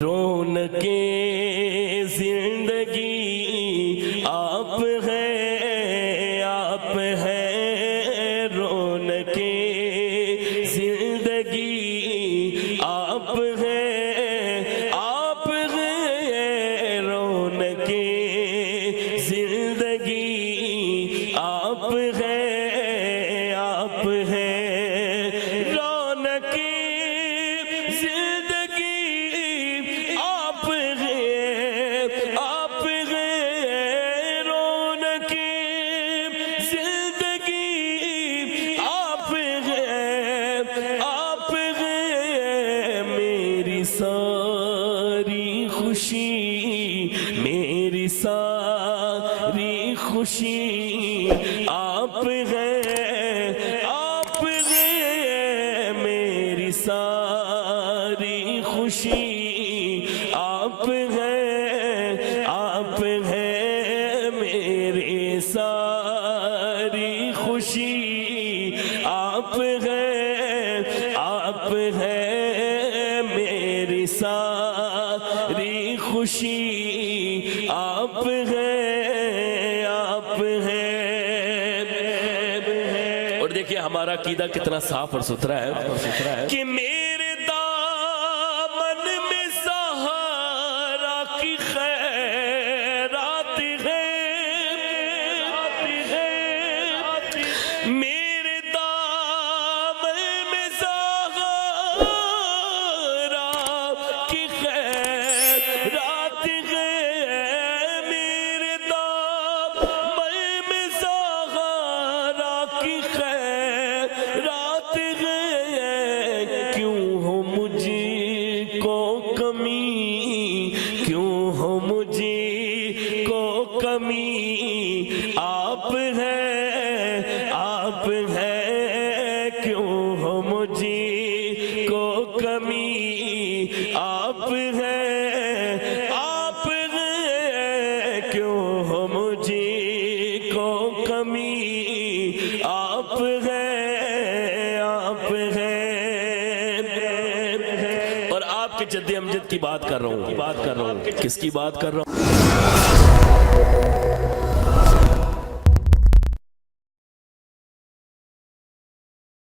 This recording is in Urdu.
رونقیں زندگی آپ ہیں، آپ ہیں رونقیں زندگی آپ ہیں، آپ ہیں رونقیں زندگی آپ ہیں، آپ ہیں رونقیں زندگی آپ ہیں، آپ ہیں رونقیں زندگی آپ ہیں، آپ ہیں میری ساری خوشی، میری ساری خوشی آپ ہیں، آپ ہیں میری ساری خوشی آپ ہیں، آپ ہیں میری ساری خوشی آپ ہیں، آپ ہیں میری ساری خوشی آپ ہیں، آپ ہیں۔ اور دیکھیں ہمارا عقیدہ کتنا صاف اور ستھرا ہے کہ میرے دامن میں سہارا کی خیرات ہے، میرے دامن میں سہارا کی خیرات ہے، میرے دامن میں سہارا کی خیرات ہے، کیوں ہو مجھ کو کمی، کیوں ہو مجھ کو کمی آپ ہیں، آپ ہیں کیوں ہو مجھ کو کمی آپ ہیں، آپ ہیں کیوں ہو مجھ کو کمی آپ ہیں، آپ ہیں۔ اور آپ کے جد امجد کی بات کر رہا ہوں، کس کی بات کر رہا ہوں؟